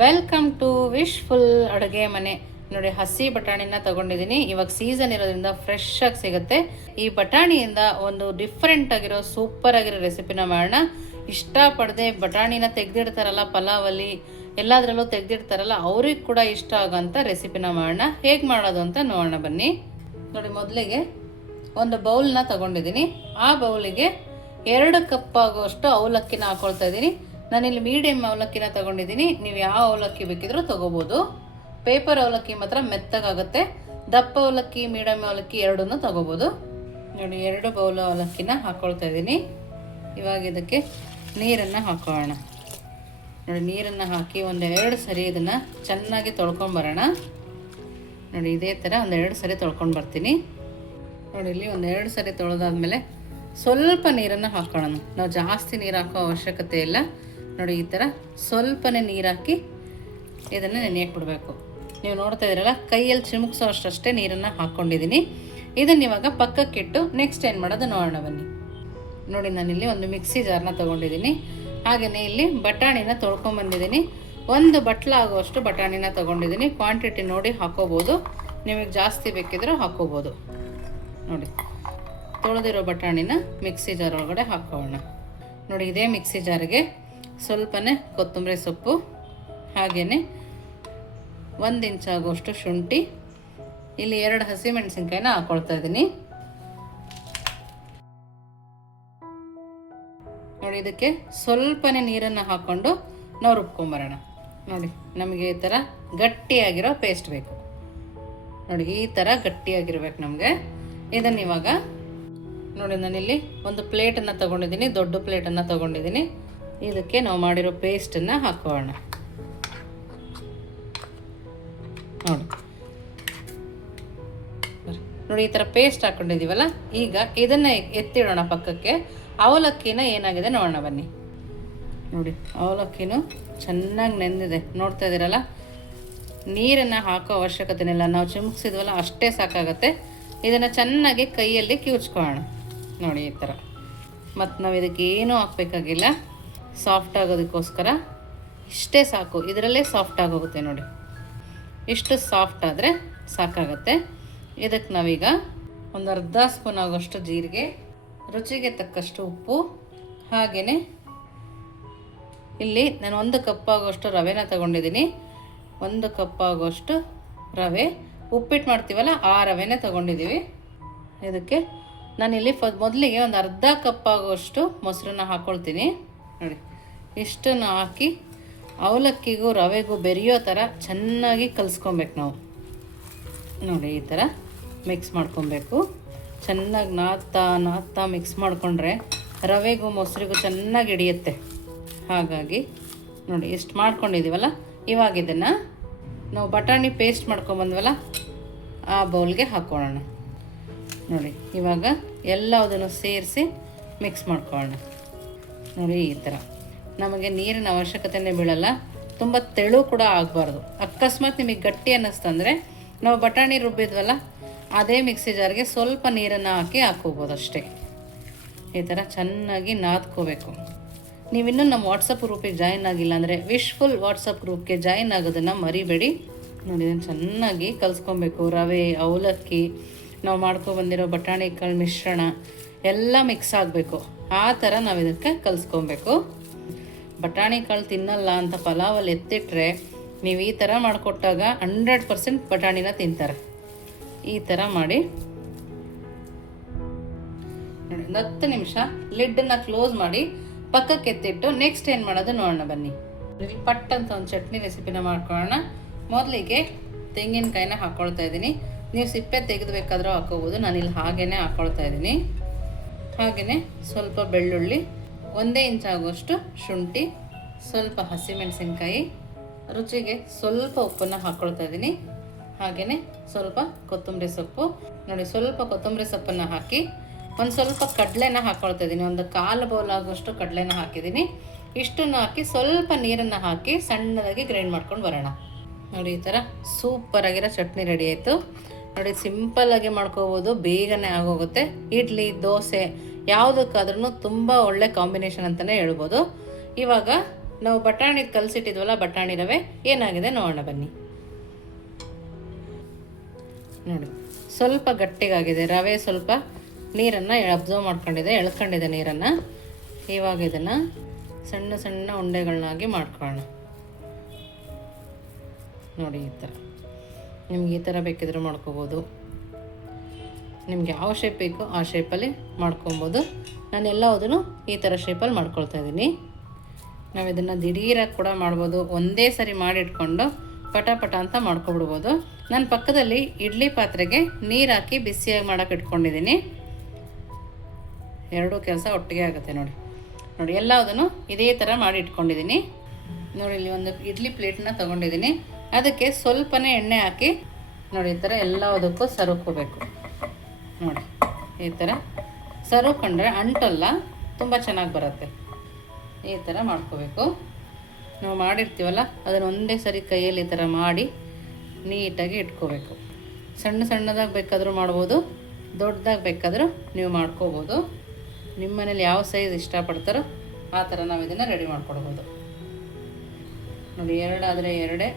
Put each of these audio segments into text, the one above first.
Welcome to wishful ಅಡುಗೆ ಮನೆ. ನೋಡಿ, ಹಸಿ ಬಟಾಣಿನ ತಗೊಂಡಿದ್ದೀನಿ. ಇವಾಗ ಸೀಸನ್ ಇರೋದ್ರಿಂದ ಫ್ರೆಶ್ ಆಗಿ ಸಿಗುತ್ತೆ. ಈ ಬಟಾಣಿಯಿಂದ ಒಂದು ಡಿಫ್ರೆಂಟ್ ಆಗಿರೋ ಸೂಪರ್ ಆಗಿರೋ ರೆಸಿಪಿನ ಮಾಡೋಣ. ಇಷ್ಟಪಡದೆ ಬಟಾಣಿನ ತೆಗೆದಿಡ್ತಾರಲ್ಲ, ಪಲಾವಲ್ಲಿ ಎಲ್ಲದರಲ್ಲೂ ತೆಗೆದಿಡ್ತಾರಲ್ಲ, ಅವ್ರಿಗೆ ಕೂಡ ಇಷ್ಟ ಆಗೋಂಥ ರೆಸಿಪಿನ ಮಾಡೋಣ. ಹೇಗೆ ಮಾಡೋದು ಅಂತ ನೋಡೋಣ ಬನ್ನಿ. ನೋಡಿ, ಮೊದಲಿಗೆ ಒಂದು ಬೌಲ್ನ ತಗೊಂಡಿದ್ದೀನಿ. ಆ ಬೌಲಿಗೆ 2 ಕಪ್ ಆಗುವಷ್ಟು ಅವಲಕ್ಕಿನ ಹಾಕೊಳ್ತಾ ಇದ್ದೀನಿ. ನಾನಿಲ್ಲಿ ಮೀಡಿಯಮ್ ಅವಲಕ್ಕಿನ ತಗೊಂಡಿದ್ದೀನಿ. ನೀವು ಯಾವ ಅವಲಕ್ಕಿ ಬೇಕಿದ್ರೂ ತೊಗೋಬೋದು. ಪೇಪರ್ ಅವಲಕ್ಕಿ ಮಾತ್ರ ಮೆತ್ತಗಾಗುತ್ತೆ. ದಪ್ಪ ಅವಲಕ್ಕಿ, ಮೀಡಿಯಮ್ ಅವಲಕ್ಕಿ ಎರಡನ್ನೂ ತೊಗೋಬೋದು. ನೋಡಿ, 2 ಬೌಲ್ ಅವಲಕ್ಕಿನ ಹಾಕ್ಕೊಳ್ತಾ ಇದ್ದೀನಿ. ಇವಾಗ ಇದಕ್ಕೆ ನೀರನ್ನು ಹಾಕೋಣ. ನೋಡಿ, ನೀರನ್ನು ಹಾಕಿ 1-2 ಸರಿ ಇದನ್ನು ಚೆನ್ನಾಗಿ ತೊಳ್ಕೊಂಬರೋಣ. ನೋಡಿ, ಇದೇ ಥರ 1-2 ಸರಿ ತೊಳ್ಕೊಂಡು ಬರ್ತೀನಿ. ನೋಡಿ, ಇಲ್ಲಿ 1-2 ಸರಿ ತೊಳೆದಾದ್ಮೇಲೆ ಸ್ವಲ್ಪ ನೀರನ್ನು ಹಾಕೋಣ. ನಾವು ಜಾಸ್ತಿ ನೀರು ಹಾಕೋ ಅವಶ್ಯಕತೆ ಇಲ್ಲ. ನೋಡಿ, ಈ ಥರ ಸ್ವಲ್ಪನೇ ನೀರು ಹಾಕಿ ಇದನ್ನು ನೆನೆಯಕ್ಕೆ ಬಿಡಬೇಕು. ನೀವು ನೋಡ್ತಾ ಇದ್ದೀರಲ್ಲ, ಕೈಯಲ್ಲಿ ಚಿಮುಕ್ಸೋ ಅಷ್ಟೇ ನೀರನ್ನು ಹಾಕ್ಕೊಂಡಿದ್ದೀನಿ. ಇದನ್ನು ಇವಾಗ ಪಕ್ಕಕ್ಕಿಟ್ಟು ನೆಕ್ಸ್ಟ್ ಏನು ಮಾಡೋದು ನೋಡೋಣ ಬನ್ನಿ. ನೋಡಿ, ನಾನಿಲ್ಲಿ ಒಂದು ಮಿಕ್ಸಿ ಜಾರ್ನ ತೊಗೊಂಡಿದ್ದೀನಿ. ಹಾಗೆಯೇ ಇಲ್ಲಿ ಬಟಾಣಿನ ತೊಳ್ಕೊಂಬಂದಿದ್ದೀನಿ. 1 ಬಟ್ಲ ಆಗುವಷ್ಟು ಬಟಾಣಿನ ತೊಗೊಂಡಿದ್ದೀನಿ. ಕ್ವಾಂಟಿಟಿ ನೋಡಿ ಹಾಕೋಬೋದು. ನಿಮಗೆ ಜಾಸ್ತಿ ಬೇಕಿದ್ರೂ ಹಾಕೋಬೋದು. ನೋಡಿ, ತೊಳೆದಿರೋ ಬಟಾಣಿನ ಮಿಕ್ಸಿ ಜಾರ್ ಒಳಗಡೆ ಹಾಕೋಣ. ನೋಡಿ, ಇದೇ ಮಿಕ್ಸಿ ಜಾರಿಗೆ ಸ್ವಲ್ಪನೇ ಕೊತ್ತಂಬರಿ ಸೊಪ್ಪು, ಹಾಗೆಯೇ 1 ಇಂಚ್ ಆಗುವಷ್ಟು ಶುಂಠಿ, ಇಲ್ಲಿ 2 ಹಸಿಮೆಣಸಿನ್ಕಾಯಿನ ಹಾಕ್ಕೊಳ್ತಾ ಇದ್ದೀನಿ. ನೋಡಿ, ಇದಕ್ಕೆ ಸ್ವಲ್ಪನೇ ನೀರನ್ನು ಹಾಕ್ಕೊಂಡು ನಾವು ರುಬ್ಕೊಂಬರೋಣ. ನೋಡಿ, ನಮಗೆ ಈ ಥರ ಗಟ್ಟಿಯಾಗಿರೋ ಪೇಸ್ಟ್ ಬೇಕು. ನೋಡಿ, ಈ ಥರ ಗಟ್ಟಿಯಾಗಿರ್ಬೇಕು ನಮಗೆ. ಇದನ್ನು ಇವಾಗ ನೋಡಿ, ನಾನಿಲ್ಲಿ ಒಂದು ಪ್ಲೇಟನ್ನು ತೊಗೊಂಡಿದ್ದೀನಿ, ದೊಡ್ಡ ಪ್ಲೇಟನ್ನು ತೊಗೊಂಡಿದ್ದೀನಿ. ಇದಕ್ಕೆ ನಾವು ಮಾಡಿರೋ ಪೇಸ್ಟನ್ನು ಹಾಕೋಣ. ನೋಡಿ, ಈ ಥರ ಪೇಸ್ಟ್ ಹಾಕ್ಕೊಂಡಿದ್ದೀವಲ್ಲ, ಈಗ ಇದನ್ನು ಎತ್ತಿಡೋಣ ಪಕ್ಕಕ್ಕೆ. ಅವಲಕ್ಕಿನ ಏನಾಗಿದೆ ನೋಡೋಣ ಬನ್ನಿ. ನೋಡಿ, ಅವಲಕ್ಕಿನೂ ಚೆನ್ನಾಗಿ ನೆಂದಿದೆ. ನೋಡ್ತಾ ಇದ್ದೀರಲ್ಲ, ನೀರನ್ನು ಹಾಕೋ ಅವಶ್ಯಕತೆ ಇಲ್ಲ. ನಾವು ಚಿಮುಕ್ಸಿದ್ವಲ್ಲ ಅಷ್ಟೇ ಸಾಕಾಗತ್ತೆ. ಇದನ್ನು ಚೆನ್ನಾಗಿ ಕೈಯಲ್ಲಿ ಕಿವುಚ್ಕೊಳ್ಳೋಣ. ನೋಡಿ, ಈ ಥರ. ಮತ್ತು ನಾವು ಇದಕ್ಕೆ ಏನೂ ಹಾಕಬೇಕಾಗಿಲ್ಲ. ಸಾಫ್ಟ್ ಆಗೋದಕ್ಕೋಸ್ಕರ ಇಷ್ಟೇ ಸಾಕು. ಇದರಲ್ಲೇ ಸಾಫ್ಟ್ ಆಗೋಗುತ್ತೆ. ನೋಡಿ, ಇಷ್ಟು ಸಾಫ್ಟ್ ಆದರೆ ಸಾಕಾಗತ್ತೆ. ಇದಕ್ಕೆ ನಾವೀಗ ಒಂದು ಅರ್ಧ ಸ್ಪೂನ್ ಆಗೋಷ್ಟು ಜೀರಿಗೆ, ರುಚಿಗೆ ತಕ್ಕಷ್ಟು ಉಪ್ಪು, ಹಾಗೆಯೇ ಇಲ್ಲಿ ನಾನು 1 ಕಪ್ ಆಗೋಷ್ಟು ರವೆನ ತಗೊಂಡಿದ್ದೀನಿ. 1 ಕಪ್ ಆಗೋಷ್ಟು ರವೆ, ಉಪ್ಪಿಟ್ಟು ಮಾಡ್ತೀವಲ್ಲ ಆ ರವೆನೇ ತಗೊಂಡಿದ್ದೀವಿ. ಇದಕ್ಕೆ ನಾನಿಲ್ಲಿ ಮೊದಲಿಗೆ ಒಂದು ಅರ್ಧ ಕಪ್ ಆಗುವಷ್ಟು ಮೊಸರನ್ನ ಹಾಕ್ಕೊಳ್ತೀನಿ. ನೋಡಿ, ಇಷ್ಟನ್ನು ಹಾಕಿ ಅವಲಕ್ಕಿಗೂ ರವೆಗೂ ಬೆರೆಯೋ ಥರ ಚೆನ್ನಾಗಿ ಕಲಿಸ್ಕೊಬೇಕು ನಾವು. ನೋಡಿ, ಈ ಥರ ಮಿಕ್ಸ್ ಮಾಡ್ಕೊಬೇಕು. ಚೆನ್ನಾಗಿ ನಾದ್ತಾ ಮಿಕ್ಸ್ ಮಾಡಿಕೊಂಡ್ರೆ ರವೆಗೂ ಮೊಸರಿಗೂ ಚೆನ್ನಾಗಿ ಹಿಡಿಯುತ್ತೆ. ಹಾಗಾಗಿ ನೋಡಿ, ಇಷ್ಟು ಮಾಡ್ಕೊಂಡಿದ್ದೀವಲ್ಲ, ಇವಾಗ ಇದನ್ನು ನಾವು ಬಟಾಣಿ ಪೇಸ್ಟ್ ಮಾಡ್ಕೊಂಬಂದ್ವಲ್ಲ ಆ ಬೌಲ್ಗೆ ಹಾಕ್ಕೊಳ್ಳೋಣ. ನೋಡಿ, ಇವಾಗ ಎಲ್ಲದನ್ನು ಸೇರಿಸಿ ಮಿಕ್ಸ್ ಮಾಡ್ಕೊಳ್ಳೋಣ. ನೋಡಿ, ಈ ಥರ. ನಮಗೆ ನೀರಿನ ಅವಶ್ಯಕತೆಯೇ ಬೀಳಲ್ಲ. ತುಂಬ ತೆಳು ಕೂಡ ಆಗಬಾರ್ದು. ಅಕಸ್ಮಾತ್ ನಿಮಗೆ ಗಟ್ಟಿ ಅನ್ನಿಸ್ತಂದರೆ ನಾವು ಬಟಾಣಿ ರುಬ್ಬಿದ್ವಲ್ಲ ಅದೇ ಮಿಕ್ಸಿ ಜಾರ್ಗೆ ಸ್ವಲ್ಪ ನೀರನ್ನು ಹಾಕೋಬೋದು ಅಷ್ಟೇ. ಈ ಥರ ಚೆನ್ನಾಗಿ ನಾದ್ಕೋಬೇಕು. ನೀವಿನ್ನೂ ನಮ್ಮ ವಾಟ್ಸಪ್ ಗ್ರೂಪಿಗೆ ಜಾಯಿನ್ ಆಗಿಲ್ಲ ಅಂದರೆ ವಿಶ್ಫುಲ್ ವಾಟ್ಸಪ್ ಗ್ರೂಪ್ಗೆ ಜಾಯಿನ್ ಆಗೋದನ್ನು ಮರಿಬೇಡಿ. ನೋಡಿ, ಇದನ್ನು ಚೆನ್ನಾಗಿ ಕಲಿಸ್ಕೊಬೇಕು. ರವೆ, ಅವಲಕ್ಕಿ, ನಾವು ಮಾಡ್ಕೊಬಂದಿರೋ ಬಟಾಣಿ ಕಾಳು ಮಿಶ್ರಣ ಎಲ್ಲ ಮಿಕ್ಸ್ ಆಗಬೇಕು. ಆ ಥರ ನಾವು ಇದಕ್ಕೆ ಕಲಿಸ್ಕೊಬೇಕು. ಬಟಾಣಿ ಕಾಳು ತಿನ್ನಲ್ಲ ಅಂತ ಪಲಾವಲ್ಲಿ ಎತ್ತಿಟ್ರೆ ನೀವು ಈ ಥರ ಮಾಡಿಕೊಟ್ಟಾಗ 100% ಬಟಾಣಿನ ತಿಂತಾರೆ. ಈ ಥರ ಮಾಡಿ ನೋಡಿ, 10 ನಿಮಿಷ ಲಿಡ್ಡನ್ನು ಕ್ಲೋಸ್ ಮಾಡಿ ಪಕ್ಕಕ್ಕೆ ಎತ್ತಿಟ್ಟು ನೆಕ್ಸ್ಟ್ ಏನು ಮಾಡೋದು ನೋಡೋಣ ಬನ್ನಿ. ಪಟ್ ಅಂತ ಒಂದು ಚಟ್ನಿ ರೆಸಿಪಿನ ಮಾಡ್ಕೊಳ್ಳೋಣ. ಮೊದಲಿಗೆ ತೆಂಗಿನಕಾಯಿನ ಹಾಕ್ಕೊಳ್ತಾ ಇದ್ದೀನಿ. ನೀವು ಸಿಪ್ಪೆ ತೆಗೆದುಬೇಕಾದ್ರೂ ಹಾಕೋಬೋದು. ನಾನಿಲ್ಲಿ ಹಾಗೇ ಹಾಕ್ಕೊಳ್ತಾ ಇದ್ದೀನಿ. ಹಾಗೆಯೇ ಸ್ವಲ್ಪ ಬೆಳ್ಳುಳ್ಳಿ, 1 ಇಂಚ್ ಆಗುವಷ್ಟು ಶುಂಠಿ, ಸ್ವಲ್ಪ ಹಸಿಮೆಣಸಿನ್ಕಾಯಿ, ರುಚಿಗೆ ಸ್ವಲ್ಪ ಉಪ್ಪನ್ನು ಹಾಕ್ಕೊಳ್ತಾ ಇದ್ದೀನಿ. ಹಾಗೆಯೇ ಸ್ವಲ್ಪ ಕೊತ್ತಂಬರಿ ಸೊಪ್ಪು. ನೋಡಿ, ಸ್ವಲ್ಪ ಕೊತ್ತಂಬರಿ ಸೊಪ್ಪನ್ನು ಹಾಕಿ ಒಂದು ಸ್ವಲ್ಪ ಕಡಲೆನ ಹಾಕ್ಕೊಳ್ತಾ ಇದ್ದೀನಿ. ಒಂದು 1/4 ಬೌಲ್ ಆಗುವಷ್ಟು ಕಡಲೆನ ಹಾಕಿದ್ದೀನಿ. ಇಷ್ಟನ್ನು ಹಾಕಿ ಸ್ವಲ್ಪ ನೀರನ್ನು ಹಾಕಿ ಸಣ್ಣದಾಗಿ ಗ್ರೈಂಡ್ ಮಾಡ್ಕೊಂಡು ಬರೋಣ. ನೋಡಿ, ಈ ಥರ ಸೂಪರಾಗಿರೋ ಚಟ್ನಿ ರೆಡಿ ಆಯಿತು. ನೋಡಿ, ಸಿಂಪಲ್ಲಾಗಿ ಮಾಡ್ಕೋಬೋದು, ಬೇಗನೆ ಆಗೋಗುತ್ತೆ. ಇಡ್ಲಿ, ದೋಸೆ ಯಾವುದಕ್ಕಾದ್ರೂ ತುಂಬ ಒಳ್ಳೆ ಕಾಂಬಿನೇಷನ್ ಅಂತಲೇ ಹೇಳ್ಬೋದು. ಇವಾಗ ನಾವು ಬಟಾಣಿ ಕಲಸಿಟ್ಟಿದ್ವಲ್ಲ, ಬಟಾಣಿ ರವೆ ಏನಾಗಿದೆ ನೋಡೋಣ ಬನ್ನಿ. ನೋಡಿ ಸ್ವಲ್ಪ ಗಟ್ಟಿಗಾಗಿದೆ ರವೆ, ಸ್ವಲ್ಪ ನೀರನ್ನು ಅಬ್ಸರ್ವ್ ಮಾಡ್ಕೊಂಡಿದೆ, ಎಳ್ಕೊಂಡಿದೆ ನೀರನ್ನು. ಇವಾಗ ಇದನ್ನು ಸಣ್ಣ ಸಣ್ಣ ಉಂಡೆಗಳನ್ನಾಗಿ ಮಾಡ್ಕೊಳ್ಳೋಣ. ನೋಡಿ ಈ ಥರ, ನಿಮ್ಗೆ ಈ ಥರ ಬೇಕಿದ್ರೂ ಮಾಡ್ಕೋಬೋದು, ನಿಮ್ಗೆ ಯಾವ ಶೇಪ್ ಬೇಕೋ ಆ ಶೇಪಲ್ಲಿ ಮಾಡ್ಕೊಬೋದು. ನಾನು ಎಲ್ಲದನ್ನು ಈ ಥರ ಶೇಪಲ್ಲಿ ಮಾಡ್ಕೊಳ್ತಾ ಇದ್ದೀನಿ. ನಾವು ಇದನ್ನು ದಿಢೀರಾಗಿ ಕೂಡ ಮಾಡ್ಬೋದು, ಒಂದೇ ಸರಿ ಮಾಡಿಟ್ಕೊಂಡು ಪಟ ಪಟ ಅಂತ ಮಾಡ್ಕೊಬಿಡ್ಬೋದು. ನಾನು ಪಕ್ಕದಲ್ಲಿ ಇಡ್ಲಿ ಪಾತ್ರೆಗೆ ನೀರು ಹಾಕಿ ಬಿಸಿಯಾಗಿ ಮಾಡೋಕೆ ಇಟ್ಕೊಂಡಿದ್ದೀನಿ. ಎರಡೂ ಕೆಲಸ ಒಟ್ಟಿಗೆ ಆಗುತ್ತೆ. ನೋಡಿ ನೋಡಿ ಎಲ್ಲದನ್ನು ಇದೇ ಥರ ಮಾಡಿ ಇಟ್ಕೊಂಡಿದ್ದೀನಿ. ನೋಡಿ ಇಲ್ಲಿ ಒಂದು ಇಡ್ಲಿ ಪ್ಲೇಟನ್ನ ತೊಗೊಂಡಿದ್ದೀನಿ, ಅದಕ್ಕೆ ಸ್ವಲ್ಪನೇ ಎಣ್ಣೆ ಹಾಕಿ ನೋಡಿ ಈ ಥರ ಎಲ್ಲದಕ್ಕೂ ಸರುಕೋಬೇಕು. ನೋಡಿ ಈ ಥರ ಸರುಕೊಂಡ್ರೆ ಅಂಟಲ್ಲ, ತುಂಬ ಚೆನ್ನಾಗಿ ಬರುತ್ತೆ. ಈ ಥರ ಮಾಡ್ಕೋಬೇಕು. ನಾವು ಮಾಡಿರ್ತೀವಲ್ಲ ಅದನ್ನು ಒಂದೇ ಸರಿ ಕೈಯಲ್ಲಿ ಈ ಥರ ಮಾಡಿ ನೀಟಾಗಿ ಇಟ್ಕೋಬೇಕು. ಸಣ್ಣ ಸಣ್ಣದಾಗಿ ಬೇಕಾದರೂ ಮಾಡ್ಬೋದು, ದೊಡ್ಡದಾಗಿ ಬೇಕಾದರೂ ನೀವು ಮಾಡ್ಕೋಬೋದು. ನಿಮ್ಮ ಮನೇಲಿ ಯಾವ ಸೈಜ್ ಇಷ್ಟಪಡ್ತಾರೋ ಆ ಥರ ನಾವು ಇದನ್ನು ರೆಡಿ ಮಾಡ್ಕೊಡ್ಬೋದು. ನೋಡಿ 2 ಆದರೆ 2,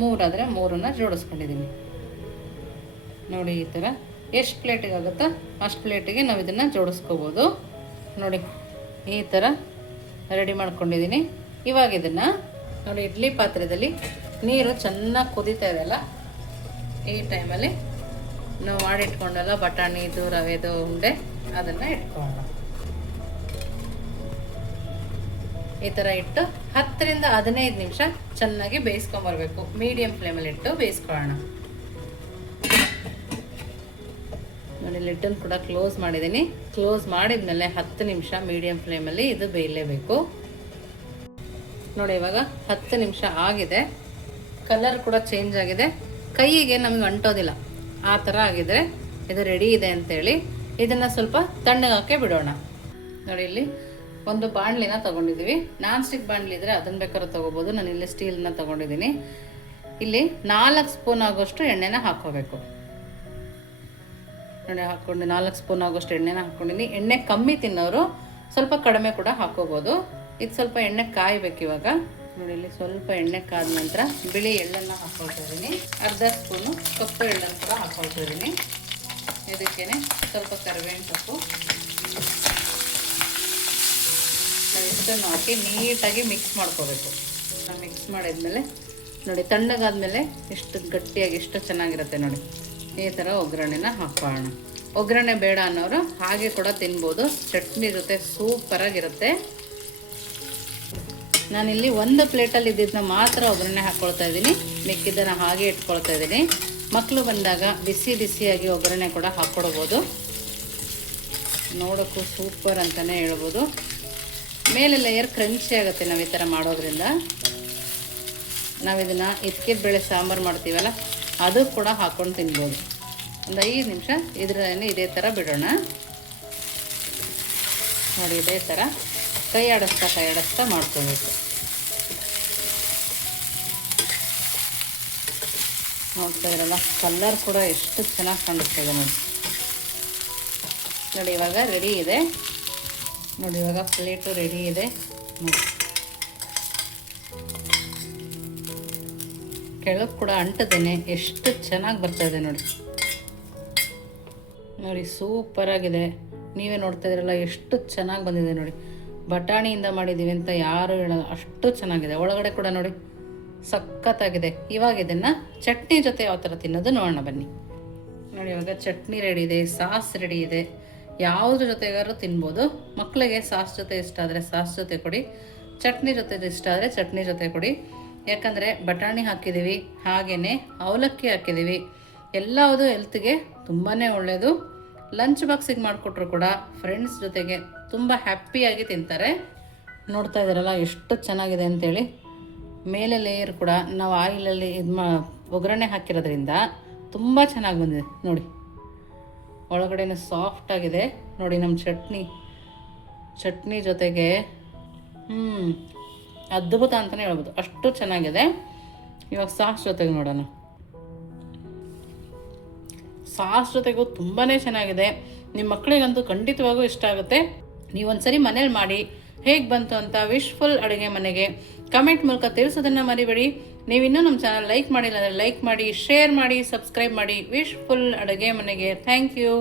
3 ಆದರೆ 3 ಜೋಡಿಸ್ಕೊಂಡಿದ್ದೀನಿ. ನೋಡಿ ಈ ಥರ ಎಷ್ಟು ಪ್ಲೇಟಿಗೆ ಆಗುತ್ತೋ ಅಷ್ಟು ಪ್ಲೇಟಿಗೆ ನಾವು ಇದನ್ನು ಜೋಡಿಸ್ಕೋಬೋದು. ನೋಡಿ ಈ ಥರ ರೆಡಿ ಮಾಡ್ಕೊಂಡಿದ್ದೀನಿ. ಇವಾಗ ಇದನ್ನು ನೋಡಿ ಇಡ್ಲಿ ಪಾತ್ರೆಯಲ್ಲಿ ನೀರು ಚೆನ್ನಾಗಿ ಕುದೀತಾ ಇದೆಯಲ್ಲ, ಈ ಟೈಮಲ್ಲಿ ನಾವು ಮಾಡಿಟ್ಕೊಂಡಲ್ಲ ಬಟಾಣಿದು ರವೆದು ಉಂಡೆ, ಅದನ್ನು ಇಟ್ಕೊಳ್ಳೋಣ. ಈ ಥರ ಇಟ್ಟು 10 ರಿಂದ 15 ನಿಮಿಷ ಚೆನ್ನಾಗಿ ಬೇಯಿಸ್ಕೊಂಬರ್ಬೇಕು. ಮೀಡಿಯಂ ಫ್ಲೇಮಲ್ಲಿ ಇಟ್ಟು ಬೇಯಿಸ್ಕೊಳ್ಳೋಣ. ನೋಡಿ ಲಿಡ್ಡನ್ನು ಕೂಡ ಕ್ಲೋಸ್ ಮಾಡಿದ್ದೀನಿ. ಕ್ಲೋಸ್ ಮಾಡಿದ್ಮೇಲೆ 10 ನಿಮಿಷ ಮೀಡಿಯಂ ಫ್ಲೇಮಲ್ಲಿ ಇದು ಬೇಯಲೇಬೇಕು. ನೋಡಿ ಇವಾಗ 10 ನಿಮಿಷ ಆಗಿದೆ, ಕಲರ್ ಕೂಡ ಚೇಂಜ್ ಆಗಿದೆ, ಕೈಗೆ ನಮಗೆ ಅಂಟೋದಿಲ್ಲ, ಆ ಥರ ಆಗಿದ್ರೆ ಇದು ರೆಡಿ ಇದೆ ಅಂತೇಳಿ ಇದನ್ನು ಸ್ವಲ್ಪ ತಣ್ಣಗಾಕೆ ಬಿಡೋಣ. ನೋಡಿ ಇಲ್ಲಿ ಒಂದು ಬಾಣಲಿನ ತೊಗೊಂಡಿದ್ದೀವಿ. ನಾನ್ ಸ್ಟಿಕ್ ಬಾಣಲಿ ಇದ್ದರೆ ಅದನ್ನು ಬೇಕಾದ್ರೂ ತೊಗೋಬೋದು. ನಾನು ಇಲ್ಲಿ ಸ್ಟೀಲ್ನ ತೊಗೊಂಡಿದ್ದೀನಿ. ಇಲ್ಲಿ 4 ಸ್ಪೂನ್ ಆಗೋಷ್ಟು ಎಣ್ಣೆನ ಹಾಕ್ಕೋಬೇಕು. ನೋಡಿ ಹಾಕ್ಕೊಂಡು 4 ಸ್ಪೂನ್ ಆಗೋಷ್ಟು ಎಣ್ಣೆನ ಹಾಕ್ಕೊಂಡಿದ್ದೀನಿ. ಎಣ್ಣೆ ಕಮ್ಮಿ ತಿನ್ನೋರು ಸ್ವಲ್ಪ ಕಡಿಮೆ ಕೂಡ ಹಾಕ್ಕೋಬೋದು. ಇದು ಸ್ವಲ್ಪ ಎಣ್ಣೆ ಕಾಯಬೇಕು ಇವಾಗ. ನೋಡಿ ಇಲ್ಲಿ ಸ್ವಲ್ಪ ಎಣ್ಣೆ ಕಾದ ನಂತರ ಬಿಳಿ ಎಳ್ಳನ್ನು ಹಾಕ್ಕೊಳ್ತಾ ಇದ್ದೀನಿ. ಅರ್ಧ ಸ್ಪೂನು ಕಪ್ಪು ಎಳ್ಳನ್ನು ಕೂಡ ಹಾಕ್ಕೊಳ್ತಾ ಇದ್ದೀನಿ. ಇದಕ್ಕೇನೆ ಸ್ವಲ್ಪ ಕರಿಬೇವಿನ ಸೊಪ್ಪು ಇಷ್ಟನ್ನು ಹಾಕಿ ನೀಟಾಗಿ ಮಿಕ್ಸ್ ಮಾಡ್ಕೋಬೇಕು. ಮಿಕ್ಸ್ ಮಾಡಿದ್ಮೇಲೆ ನೋಡಿ ತಣ್ಣಗಾದ್ಮೇಲೆ ಎಷ್ಟು ಗಟ್ಟಿಯಾಗಿ ಎಷ್ಟು ಚೆನ್ನಾಗಿರುತ್ತೆ. ನೋಡಿ ಈ ಥರ ಒಗ್ಗರಣೆನ ಹಾಕೋಣ. ಒಗ್ಗರಣೆ ಬೇಡ ಅನ್ನೋರು ಹಾಗೆ ಕೂಡ ತಿನ್ಬೋದು, ಚಟ್ನಿ ಜೊತೆ ಸೂಪರಾಗಿರುತ್ತೆ. ನಾನಿಲ್ಲಿ ಒಂದು ಪ್ಲೇಟಲ್ಲಿ ಇದ್ದಿದ್ದನ್ನ ಮಾತ್ರ ಒಗ್ಗರಣೆ ಹಾಕ್ಕೊಳ್ತಾ ಇದ್ದೀನಿ, ಮಿಕ್ಕಿದ್ದನ್ನು ಹಾಗೆ ಇಟ್ಕೊಳ್ತಾ ಇದ್ದೀನಿ. ಮಕ್ಕಳು ಬಂದಾಗ ಬಿಸಿ ಬಿಸಿಯಾಗಿ ಒಗ್ಗರಣೆ ಕೂಡ ಹಾಕ್ಕೊಡ್ಬೋದು. ನೋಡೋಕ್ಕೂ ಸೂಪರ್ ಅಂತಲೇ ಹೇಳ್ಬೋದು. ಮೇಲೆ ಲೇಯರ್ ಕ್ರಂಚಿ ಆಗುತ್ತೆ ನಾವು ಈ ಥರ ಮಾಡೋದ್ರಿಂದ. ನಾವಿದನ್ನು ಇದ್ಕಿದ ಬೇಳೆ ಸಾಂಬಾರು ಮಾಡ್ತೀವಲ್ಲ ಅದು ಕೂಡ ಹಾಕ್ಕೊಂಡು ತಿನ್ಬೋದು. ಒಂದು 5 ನಿಮಿಷ ಇದರಲ್ಲಿ ಇದೇ ಥರ ಬಿಡೋಣ. ನೋಡಿ ಇದೇ ಥರ ಕೈ ಆಡಿಸ್ತಾ ಮಾಡ್ಕೋಬೇಕು. ನೋಡ್ತಾ ಇರಲ್ಲ ಕಲರ್ ಕೂಡ ಎಷ್ಟು ಚೆನ್ನಾಗಿ ಕಾಣಿಸ್ತಾ ಇದೆ ನೋಡಿ. ನೋಡಿ ಇವಾಗ ರೆಡಿ ಇದೆ. ನೋಡಿ ಇವಾಗ ಪ್ಲೇಟು ರೆಡಿ ಇದೆ. ಕೆಳಗೆ ಕೂಡ ಅಂಟದೇನೆ ಎಷ್ಟು ಚೆನ್ನಾಗಿ ಬರ್ತಾಯಿದೆ ನೋಡಿ. ನೋಡಿ ಸೂಪರಾಗಿದೆ. ನೀವೇ ನೋಡ್ತಾ ಇದ್ದೀರಲ್ಲ ಎಷ್ಟು ಚೆನ್ನಾಗಿ ಬಂದಿದೆ ನೋಡಿ. ಬಟಾಣಿಯಿಂದ ಮಾಡಿದ್ದೀವಿ ಅಂತ ಯಾರು ಹೇಳಲ್ಲ, ಅಷ್ಟು ಚೆನ್ನಾಗಿದೆ. ಒಳಗಡೆ ಕೂಡ ನೋಡಿ ಸಖತ್ತಾಗಿದೆ. ಇವಾಗ ಇದನ್ನು ಚಟ್ನಿ ಜೊತೆ ಯಾವ ಥರ ತಿನ್ನೋದು ನೋಡೋಣ ಬನ್ನಿ. ನೋಡಿ ಇವಾಗ ಚಟ್ನಿ ರೆಡಿ ಇದೆ, ಸಾಸ್ ರೆಡಿ ಇದೆ. ಯಾವುದ್ರ ಜೊತೆಗಾದ್ರೂ ತಿನ್ಬೋದು. ಮಕ್ಕಳಿಗೆ ಸಾಸ್ ಜೊತೆ ಇಷ್ಟ ಆದರೆ ಸಾಸ್ ಜೊತೆ ಕೊಡಿ, ಚಟ್ನಿ ಜೊತೆ ಇಷ್ಟ ಆದರೆ ಚಟ್ನಿ ಜೊತೆ ಕೊಡಿ. ಯಾಕಂದರೆ ಬಟಾಣಿ ಹಾಕಿದ್ದೀವಿ, ಹಾಗೆಯೇ ಅವಲಕ್ಕಿ ಹಾಕಿದ್ದೀವಿ. ಎಲ್ಲವುದು ಹೆಲ್ತ್ಗೆ ತುಂಬಾ ಒಳ್ಳೆಯದು. ಲಂಚ್ ಬಾಕ್ಸಿಗೆ ಮಾಡಿಕೊಟ್ರು ಕೂಡ ಫ್ರೆಂಡ್ಸ್ ಜೊತೆಗೆ ತುಂಬ ಹ್ಯಾಪಿಯಾಗಿ ತಿಂತಾರೆ. ನೋಡ್ತಾ ಇದ್ದಾರಲ್ಲ ಎಷ್ಟು ಚೆನ್ನಾಗಿದೆ ಅಂತೇಳಿ. ಮೇಲೆ ಲೇಯರ್ ಕೂಡ ನಾವು ಆಯಿಲಲ್ಲಿ ಒಗ್ಗರಣೆ ಹಾಕಿರೋದ್ರಿಂದ ತುಂಬ ಚೆನ್ನಾಗಿ ಬಂದಿದೆ ನೋಡಿ. ಒಳಗಡೆನೂ ಸಾಫ್ಟಾಗಿದೆ ನೋಡಿ. ನಮ್ಮ ಚಟ್ನಿ ಜೊತೆಗೆ ಅದ್ಭುತ ಅಂತಲೇ ಹೇಳ್ಬೋದು, ಅಷ್ಟು ಚೆನ್ನಾಗಿದೆ. ಇವಾಗ ಸಾಸ್ ಜೊತೆಗೆ ನೋಡೋಣ. ಸಾಸ್ ಜೊತೆಗೂ ತುಂಬಾ ಚೆನ್ನಾಗಿದೆ. ನಿಮ್ಮ ಮಕ್ಕಳಿಗಂತೂ ಖಂಡಿತವಾಗೂ ಇಷ್ಟ ಆಗುತ್ತೆ. ನೀವೊಂದ್ಸರಿ ಮನೇಲಿ ಮಾಡಿ ಹೇಗೆ ಬಂತು ಅಂತ ವಿಶ್ಫುಲ್ ಅಡುಗೆ ಮನೆಗೆ ಕಮೆಂಟ್ ಮೂಲಕ ತಿಳಿಸೋದನ್ನು ಮರಿಬೇಡಿ. ನೀವಿನ್ನೂ ನಮ್ಮ ಚಾನಲ್ ಲೈಕ್ ಮಾಡಿಲ್ಲ ಅಂದರೆ ಲೈಕ್ ಮಾಡಿ, ಶೇರ್ ಮಾಡಿ, ಸಬ್ಸ್ಕ್ರೈಬ್ ಮಾಡಿ. ವಿಶ್ಫುಲ್ ಅಡುಗೆ ಮನೆಗೆ ಥ್ಯಾಂಕ್ ಯು.